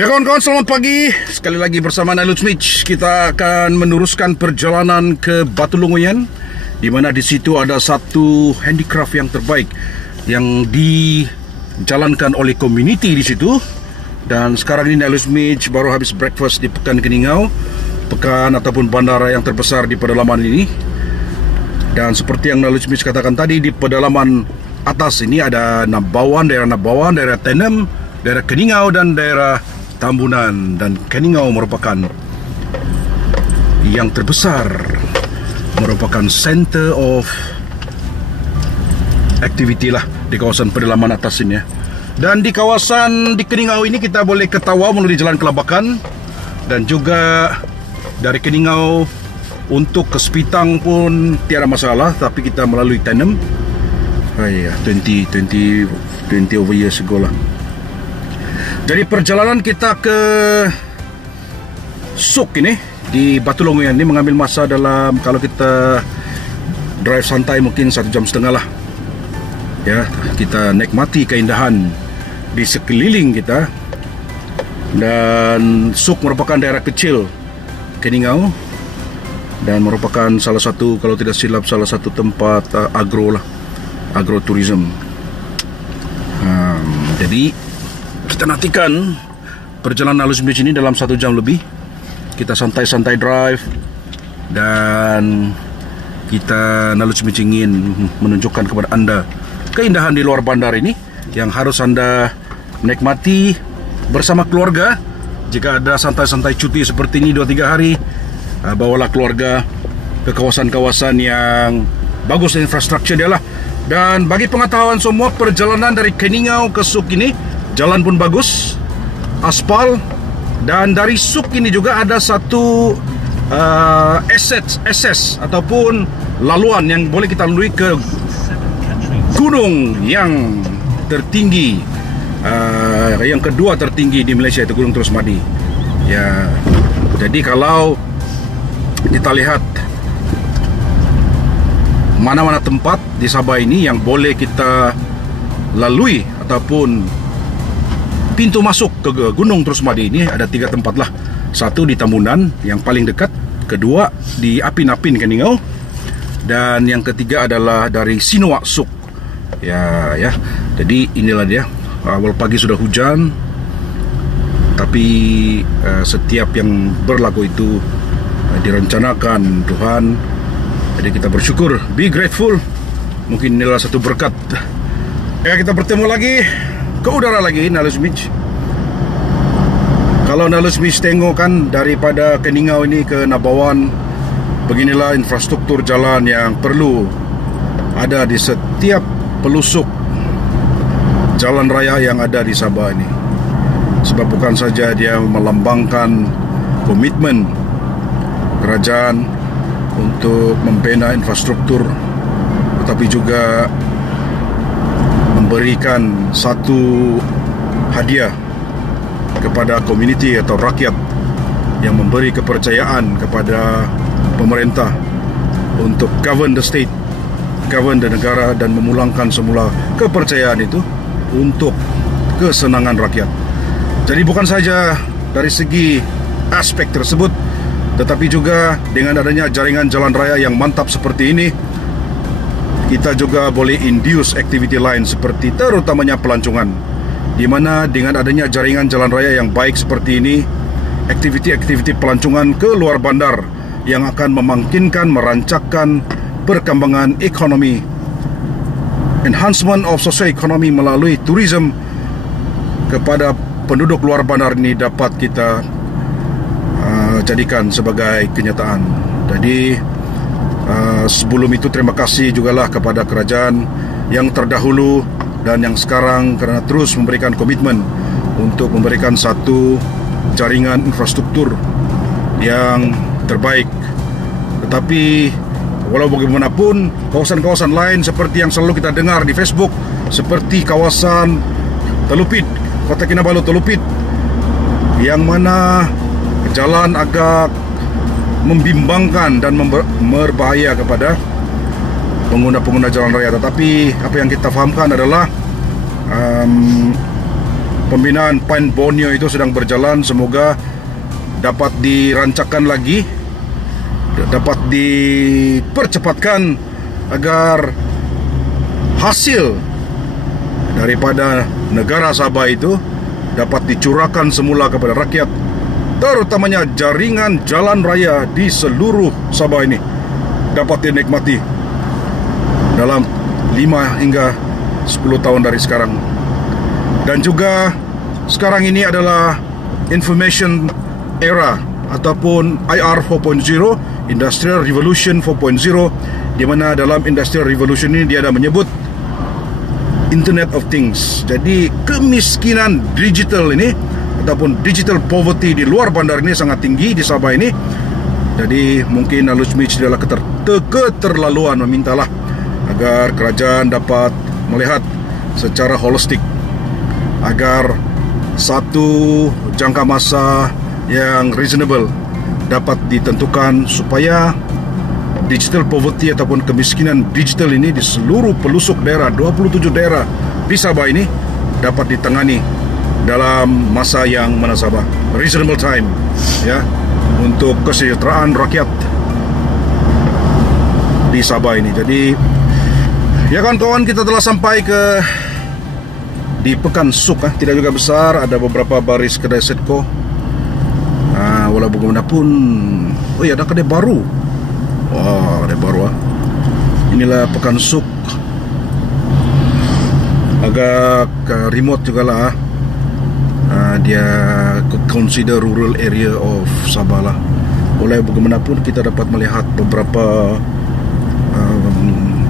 Ya kawan-kawan, selamat pagi. Sekali lagi bersama Nailul Smith, kita akan meneruskan perjalanan ke Batu Longoyan, di mana di situ ada satu handicraft yang terbaik yang dijalankan oleh community di situ. Dan sekarang ini Nailul Smith baru habis breakfast di Pekan Keningau, pekan ataupun bandara yang terbesar di pedalaman ini. Dan seperti yang Nailul Smith katakan tadi, di pedalaman atas ini ada Nabawan, daerah Tenem, daerah Keningau dan daerah Tambunan. Dan Keningau merupakan yang terbesar, merupakan center of activity lah di kawasan pedalaman atas ini ya. Dan di kawasan di Keningau ini kita boleh ke Tawa melalui Jalan Kelabakan, dan juga dari Keningau untuk ke Sepitang pun tiada masalah, tapi kita melalui Tenem. 20 over years ago lah. Jadi perjalanan kita ke Suk ini di Batu Longoyan ini mengambil masa dalam, kalau kita drive santai mungkin 1,5 jam lah. Ya, kita nikmati keindahan di sekeliling kita. Dan Suk merupakan daerah kecil Keningau dan merupakan salah satu, kalau tidak silap, salah satu tempat agroturism. Jadi kita nantikan perjalanan Nailul Smith ini dalam 1 jam lebih. Kita santai-santai drive, dan kita Nailul Smith ingin menunjukkan kepada anda keindahan di luar bandar ini yang harus anda nikmati bersama keluarga. Jika ada santai-santai cuti seperti ini 2-3 hari, bawalah keluarga ke kawasan-kawasan yang bagus infrastruktur dia lah. Dan bagi pengetahuan semua, perjalanan dari Keningau ke Suk ini jalan pun bagus, aspal. Dan dari Suk ini juga ada satu SS ataupun laluan yang boleh kita lalui ke gunung yang tertinggi, yang kedua tertinggi di Malaysia, itu Gunung Terus Madi. Ya, jadi kalau kita lihat mana-mana tempat di Sabah ini yang boleh kita lalui ataupun pintu masuk ke Gunung Terus Madi ini, ada 3 tempat lah. Satu di Tambunan yang paling dekat, kedua di Apin-Apin Keningau, dan yang ketiga adalah dari Sinuak Suk. Ya, jadi inilah dia. Awal pagi sudah hujan, tapi setiap yang berlaku itu direncanakan Tuhan. Jadi kita bersyukur, be grateful. Mungkin inilah satu berkat. Ya, kita bertemu lagi ke udara lagi Nailul Smith. Kalau Nailul Smith tengok kan, daripada Keningau ini ke Nabawan, beginilah infrastruktur jalan yang perlu ada di setiap pelusuk jalan raya yang ada di Sabah ini. Sebab bukan saja dia melambangkan komitmen kerajaan untuk membina infrastruktur, tetapi juga memberikan satu hadiah kepada komuniti atau rakyat yang memberi kepercayaan kepada pemerintah untuk govern the state, govern the negara, dan memulangkan semula kepercayaan itu untuk kesenangan rakyat. Jadi bukan saja dari segi aspek tersebut, tetapi juga dengan adanya jaringan jalan raya yang mantap seperti ini, kita juga boleh induce aktiviti lain seperti terutamanya pelancongan, di mana dengan adanya jaringan jalan raya yang baik seperti ini, aktiviti-aktiviti pelancongan ke luar bandar yang akan memungkinkan merancangkan perkembangan ekonomi, enhancement of social economy melalui tourism kepada penduduk luar bandar ini dapat kita jadikan sebagai kenyataan. Jadi sebelum itu terima kasih jugalah kepada kerajaan yang terdahulu dan yang sekarang, kerana terus memberikan komitmen untuk memberikan satu jaringan infrastruktur yang terbaik. Tetapi walau bagaimanapun, kawasan-kawasan lain seperti yang selalu kita dengar di Facebook, seperti kawasan Telupit, Kota Kinabalu Telupit, yang mana jalan agak membimbangkan dan berbahaya kepada pengguna-pengguna jalan raya. Tetapi apa yang kita fahamkan adalah pembinaan Pine Borneo itu sedang berjalan. Semoga dapat dirancangkan lagi, dapat dipercepatkan agar hasil daripada negara Sabah itu dapat dicurahkan semula kepada rakyat, terutamanya jaringan jalan raya di seluruh Sabah ini dapat dinikmati dalam 5 hingga 10 tahun dari sekarang. Dan juga sekarang ini adalah information era ataupun IR 4.0, Industrial Revolution 4.0, di mana dalam Industrial Revolution ini dia ada menyebut Internet of Things. Jadi kemiskinan digital ini ataupun digital poverty di luar bandar ini sangat tinggi di Sabah ini. Jadi mungkin Alusmich adalah keterlaluan memintalah agar kerajaan dapat melihat secara holistik, agar satu jangka masa yang reasonable dapat ditentukan supaya digital poverty ataupun kemiskinan digital ini di seluruh pelosok daerah, 27 daerah di Sabah ini dapat ditangani dalam masa yang munasabah, reasonable time, ya, untuk kesejahteraan rakyat di Sabah ini. Jadi ya kawan-kawan, kita telah sampai di Pekan Suk, tidak juga besar, ada beberapa baris kedai Setco. Walau bagaimanapun, oh ya, ada kedai baru. Wah, kedai baru. Inilah Pekan Suk, agak remote juga lah. Dia consider rural area of Sabah lah. Oleh bagaimanapun, kita dapat melihat beberapa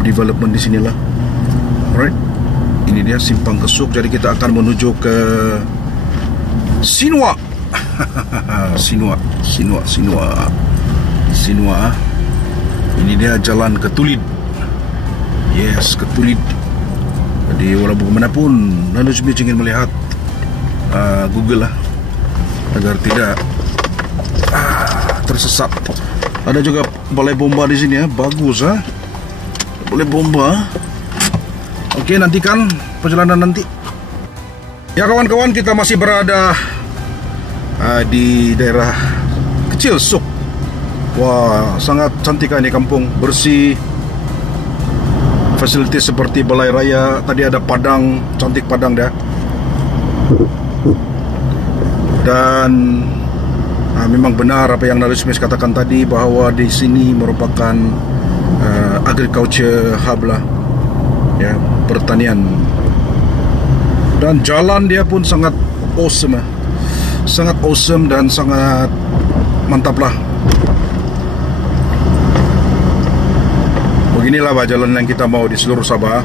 development di sinilah. Alright, ini dia Simpang Kesuk. Jadi kita akan menuju ke Sinua. Sinua. Ini dia jalan ke Tulid. Yes, ke Tulid. Jadi walau bagaimanapun, lalu saya ingin melihat Google lah, agar tidak tersesat. Ada juga balai bomba di sini, bagus. Balai bomba. Oke, nantikan perjalanan nanti. Ya kawan-kawan, kita masih berada di daerah kecil Suk. Wah, sangat cantik ini kampung, bersih. Fasilitas seperti balai raya. Tadi ada padang, cantik padang dia. Dan memang benar apa yang Nalu Smith katakan tadi, bahawa di sini merupakan agriculture hub lah, ya, pertanian. Dan jalan dia pun sangat awesome, sangat awesome dan sangat mantap lah. Beginilah jalan yang kita mau di seluruh Sabah.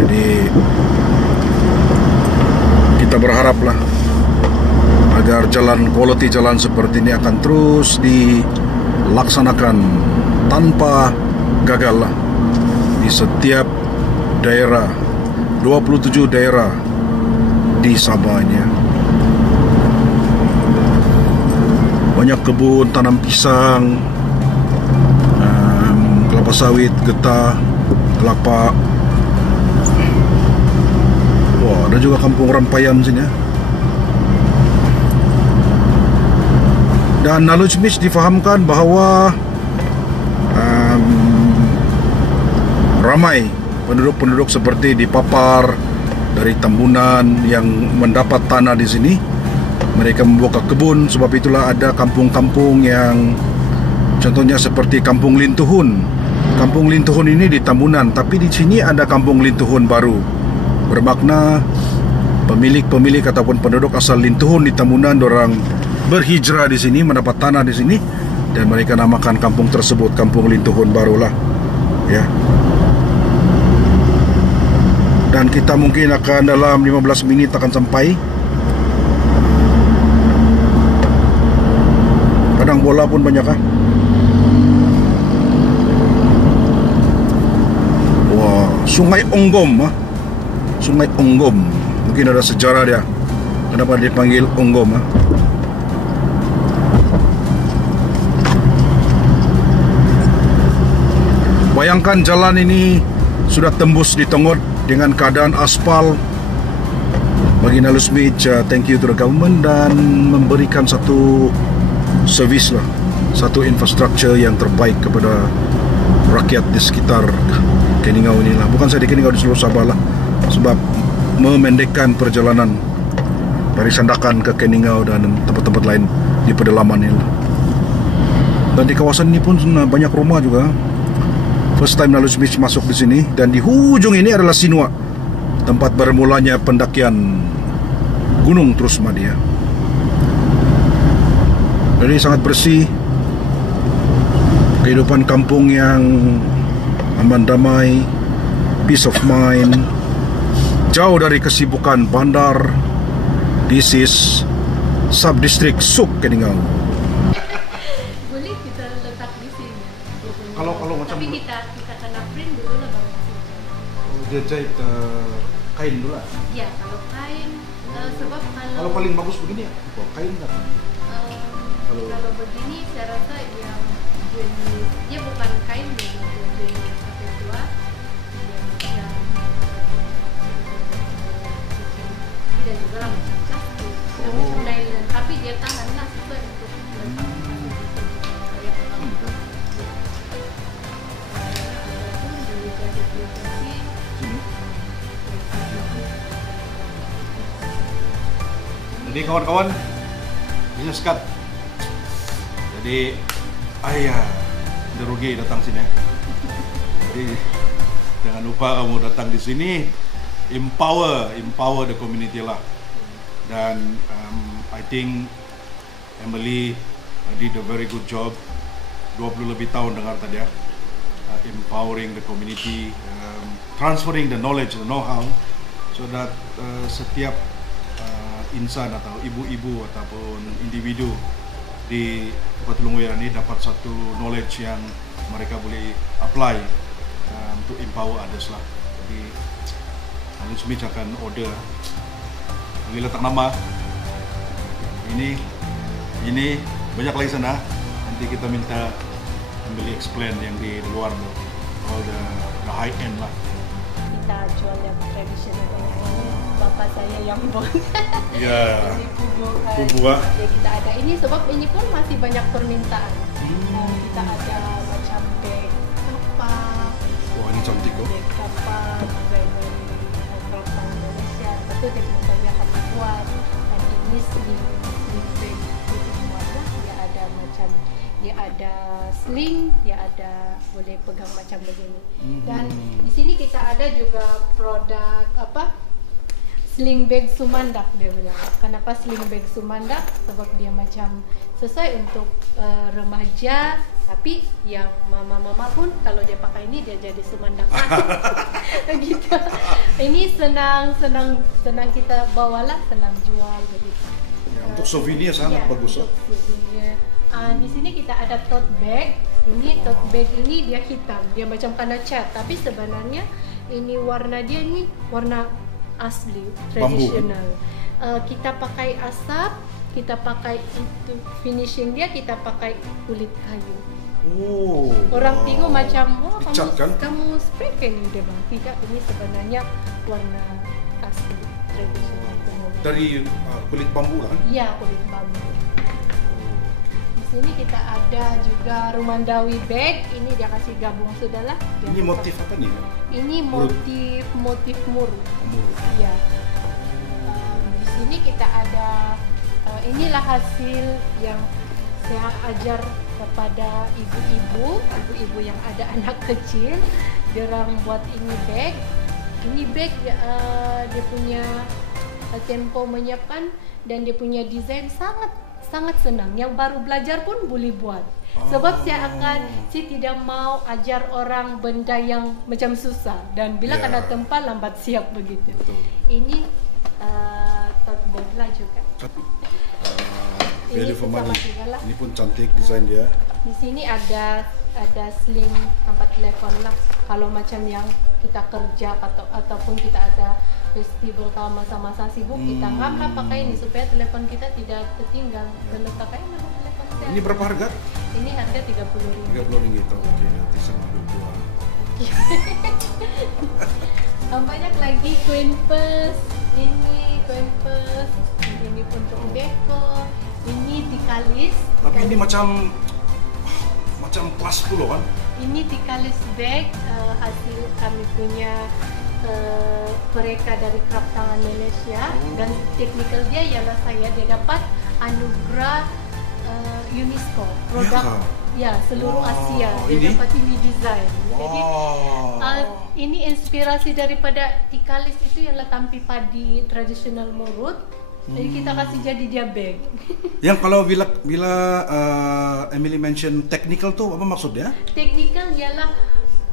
Jadi kita berharap lah agar jalan, quality jalan seperti ini akan terus dilaksanakan tanpa gagal lah di setiap daerah, 27 daerah di Sabah ini. Banyak kebun tanam pisang, kelapa sawit, getah, kelapa. Wah, ada juga kampung Rampayan sini ya. Dan Nalu Smith difahamkan bahawa ramai penduduk-penduduk seperti di Papar, dari Tambunan yang mendapat tanah di sini. Mereka membuka kebun, sebab itulah ada kampung-kampung yang contohnya seperti Kampung Lintuhun. Kampung Lintuhun ini di Tambunan, tapi di sini ada Kampung Lintuhun baru. Bermakna pemilik-pemilik ataupun penduduk asal Lintuhun di Tambunan, dorang berhijrah di sini, mendapat tanah di sini, dan mereka namakan kampung tersebut Kampung Lintuhun barulah, ya. Dan kita mungkin akan dalam 15 minit akan sampai. Padang bola pun banyak kan. Wah, Sungai Onggom, Sungai Onggom. Mungkin ada sejarah dia, kenapa dipanggil Onggom. Bayangkan jalan ini sudah tembus di Tongot dengan keadaan aspal bagi Nalus Beach, thank you to the government dan memberikan satu servis lah, satu infrastruktur yang terbaik kepada rakyat di sekitar Keningau inilah. Bukan saya di Keningau, di seluruh Sabah lah, sebab memendekkan perjalanan dari Sandakan ke Keningau dan tempat-tempat lain di pedalaman ini. Dan di kawasan ini pun banyak rumah juga. First time Nalus Beach masuk di sini, dan di hujung ini adalah Sinua, tempat bermulanya pendakian Gunung Terus Madia. Jadi sangat bersih, kehidupan kampung yang aman damai, peace of mind, jauh dari kesibukan bandar. This is Sub-District Suk Keningau. Boleh kita letak di sini. Kalau macam tapi kita kena print dulu lah baru masuk. dia jahit kain dulu lah. Ya, kalau kain sebab Kalau paling bagus begini ya, kain kan? Kalau begini saya rasa yang jenis dia bukan kain, jenis apa tua yang tidak juga lah macam plastik, macam nylon, tapi dia tahan lah sesuai untuk Jadi kawan-kawan, ini sekat. Jadi ayah udah rugi datang sini ya. Jadi jangan lupa kamu datang di sini, empower the community lah. Dan I think Emily did a very good job. 20 lebih tahun dengar tadi ya, empowering the community, transferring the knowledge, the know-how, so that setiap insan atau ibu-ibu ataupun individu di Batu Lungguyan ini dapat satu knowledge yang mereka boleh apply untuk empower others lah. Jadi Nalus Beach akan order, boleh letak nama ini banyak lagi sana, nanti kita minta ambil explain yang di luar tuh, all the high end lah. Kita jual yang tradisional ini, bapak saya yang buat. Ya. Jadi bubuk. Ya kita ada ini sebab ini pun masih banyak permintaan. Kita ada macam bag kapak. Wah, ini cantik kok. Bag kapak dari lokal Indonesia. Betul teknologi yang kami buat. Dan ini sling bag itu semuanya. Dia ada macam, dia ada sling, dia ada boleh pegang macam begini. Dan di sini kita ada juga produk apa? Sling bag Sumandak, dia bilang. Kenapa sling bag Sumandak? Sebab dia macam sesuai untuk remaja, tapi yang mama-mama pun kalau dia pakai ini dia jadi Sumandak. Begitu. Ini senang kita bawalah, senang jual begitu. Ya, untuk souvenir sangat bagus. Souvenir. Di sini kita ada tote bag. Ini tote bag ini dia hitam, dia macam kena cat, tapi sebenarnya ini warna dia ini warna asli, tradisional. Kita pakai asap, kita pakai untuk finishing dia, kita pakai kulit kayu. Oh. Orang tengok macam, wah kamu spray kan ini, dia bang. Tidak, ini sebenarnya warna asli, tradisional. Dari kulit bambu lah kan? Iya, kulit bambu. Di sini kita ada juga Rumandawi bag. Ini dia kasih gabung sudahlah. Ini motif apa nih? Ini motif muru. Ya. Di sini kita ada inilah hasil yang saya ajar kepada ibu-ibu yang ada anak kecil. Dia orang buat ini bag. Ini bag dia punya tempo menyiapkan dan dia punya desain sangat senang. Yang baru belajar pun boleh buat. Sebab saya tidak mau ajar orang benda yang macam susah dan bila kena tempat lambat siap begitu. Betul. Ini tote bag lah juga. Value for money. Ini pun cantik desain dia. Di sini ada sling tempat telepon lah. Kalau macam yang kita kerja ataupun kita ada festival kalau masa-masa sibuk, kita ngamlah pakai ini supaya telepon kita tidak tertinggal. Terletak aja nama telepon saya. Ini berapa harga? Ini harga Rp30. Rp30. Oke, nanti sama dua. Banyak lagi Queen Purse. Ini canvas, ini untuk dekor, ini tikalis. Tapi ini macam kelas dulu kan? Ini tikalis bag hasil kami punya mereka dari Craft Tangan Malaysia. Dan teknikal dia ialah dia dapat anugerah UNESCO produk seluruh Asia. Dia dapat ini desain. Jadi ini inspirasi daripada tikalis itu ialah tampi padi tradisional Murut. Jadi kita kasih jadi dia bag. Yang kalau bila Emily mention technical tuh apa maksudnya? Technical ialah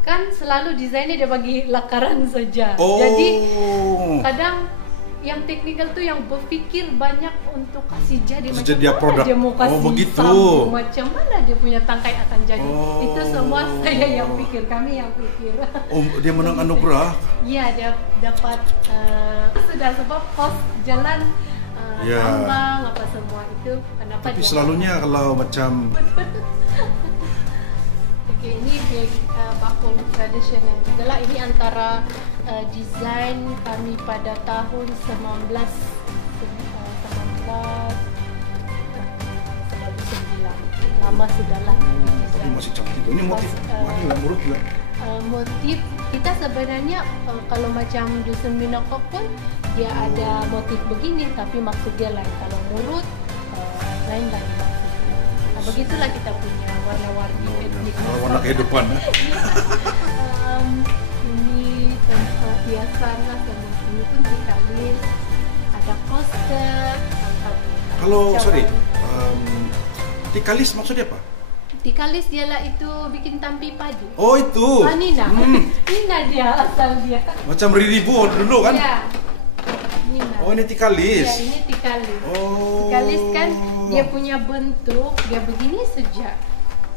kan selalu desainnya dia bagi lakaran saja. Jadi kadang yang technical tuh yang berpikir banyak untuk kasih jadi macam dia mana produk. Dia mau kasih begitu. sambung, macam mana dia punya tangkai akan jadi. Itu semua saya yang pikir, kami yang pikir. Dia menang anugerah? Iya, dia dapat sudah sebab pos jalan tambang apa semua itu. Kenapa? Tapi selalunya kalau macam Oke, ini bakul tradisional juga lah. Ini antara desain kami pada tahun 1999. Lama sudahlah. Tapi masih cantik. Ini motif Murut juga. Motif kita sebenarnya kalau macam dusun Minangkabau pun dia ada motif begini, tapi maksud dia lain. Kalau Murut lain lagi maksudnya. Nah, begitulah kita punya warna-warni etnik. Warna kehidupan. Ini tempat hiasan lah, ini pun tikalis, ada poster. Kalau tikalis maksudnya apa? Tikalis dialah itu bikin tampi padi. Oh itu. Nina. Nina dia asal dia. Macam riribu dulu kan? Iya. Nina. Oh ini tikalis. Iya, ini tikalis. Oh. Tikalis kan dia punya bentuk dia begini saja.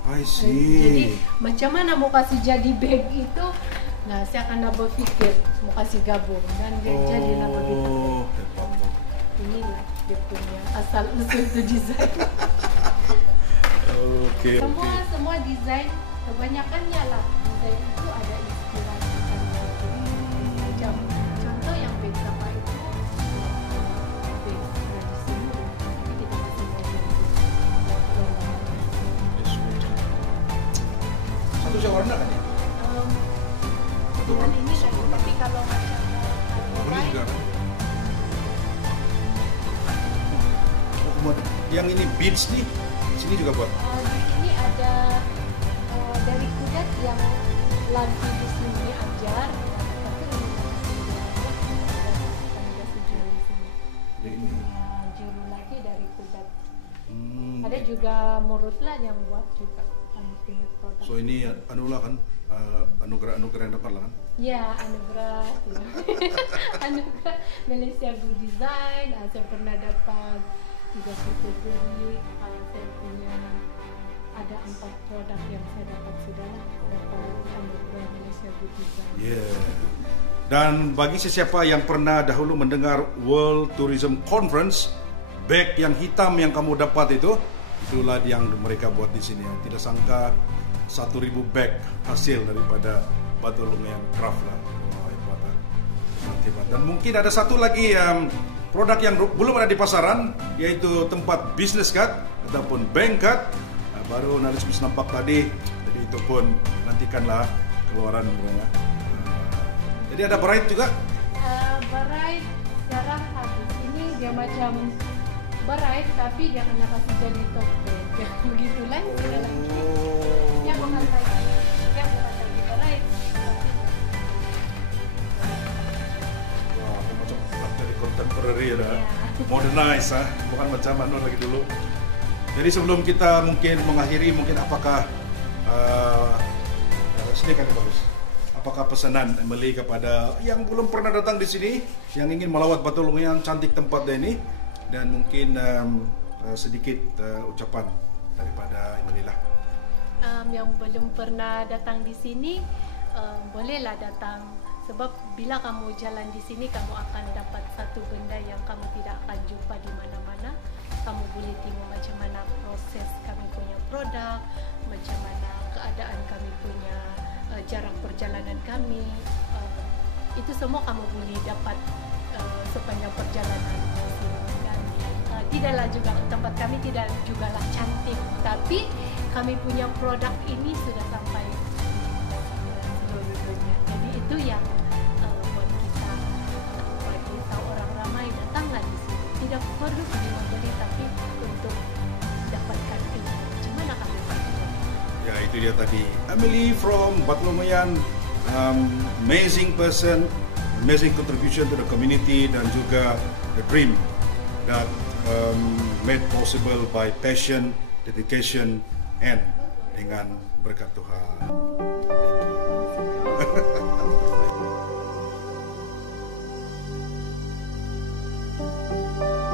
I see. Jadi macam mana mau kasih jadi bag itu? Nah, saya akan berpikir mau kasih gabung dan dia jadilah begitu. Inilah dia punya asal usul itu desain. Okay. Semua desain kebanyakannya lah desain itu ada inspirasi macam contoh yang bag apa itu bag tradisi kita kasih satu saya warna kan ya? Dengan ini kan, tapi kalau macam yang ini beads nih, sini juga buat. Di sini ada dari kudat yang lagi di sini ajar, tapi ini juru lagi dari kudat. Ada juga Murut lah yang buat juga kami punya produk. So ini anulah kan anugerah yang dapat lah kan? Ya, anugerah Malaysia Good Design. Saya pernah dapat 3 kategori. Saya punya ada 4 produk yang saya dapat sudah dapat anugerah Malaysia Good Design. Dan bagi sesiapa yang pernah dahulu mendengar World Tourism Conference, bag yang hitam yang kamu dapat itulah yang mereka buat di sini. Tidak sangka 1.000 bag hasil daripada Batu Lumayan Craft lah. Dan mungkin ada satu lagi produk yang belum ada di pasaran, yaitu tempat business card ataupun bank card. Baru Nalis bisa nampak tadi, jadi itu pun nantikanlah keluaran mereka. Jadi ada Bright juga. Bright sekarang habis. Ini dia macam Bright tapi dia kena kasih jadi top bag. Begitulah sudah lagi. Dia bukan lagi Bright. Macam dari contemporary lah, modernize bukan macam mana lagi dulu. Jadi sebelum kita mungkin mengakhiri, mungkin apakah sini kan bagus. Apakah pesanan Emily kepada yang belum pernah datang di sini, yang ingin melawat Batu Lumayan, cantik tempatnya ini, dan mungkin sedikit ucapan daripada Emily lah. Yang belum pernah datang di sini, bolehlah datang. Sebab bila kamu jalan di sini, kamu akan dapat satu benda yang kamu tidak akan jumpa di mana-mana. Kamu boleh tengok macam mana proses kami punya produk, macam mana keadaan kami punya jarak perjalanan kami. Itu semua kamu boleh dapat sepanjang perjalanan di sini. Dan tidaklah juga tempat kami tidak jugalah cantik, tapi kami punya produk ini sudah sampai seluruh dunia. Jadi itu yang buat kita bagi tahu orang ramai datanglah di sini. Tidak perlu pergi membeli, tapi untuk dapatkan ilmu. Gimana kami belajar? Ya, itu dia tadi. Emily from Batlomayan, amazing person, amazing contribution to the community dan juga the dream that made possible by passion, dedication, and dengan berkat Tuhan. Thank you.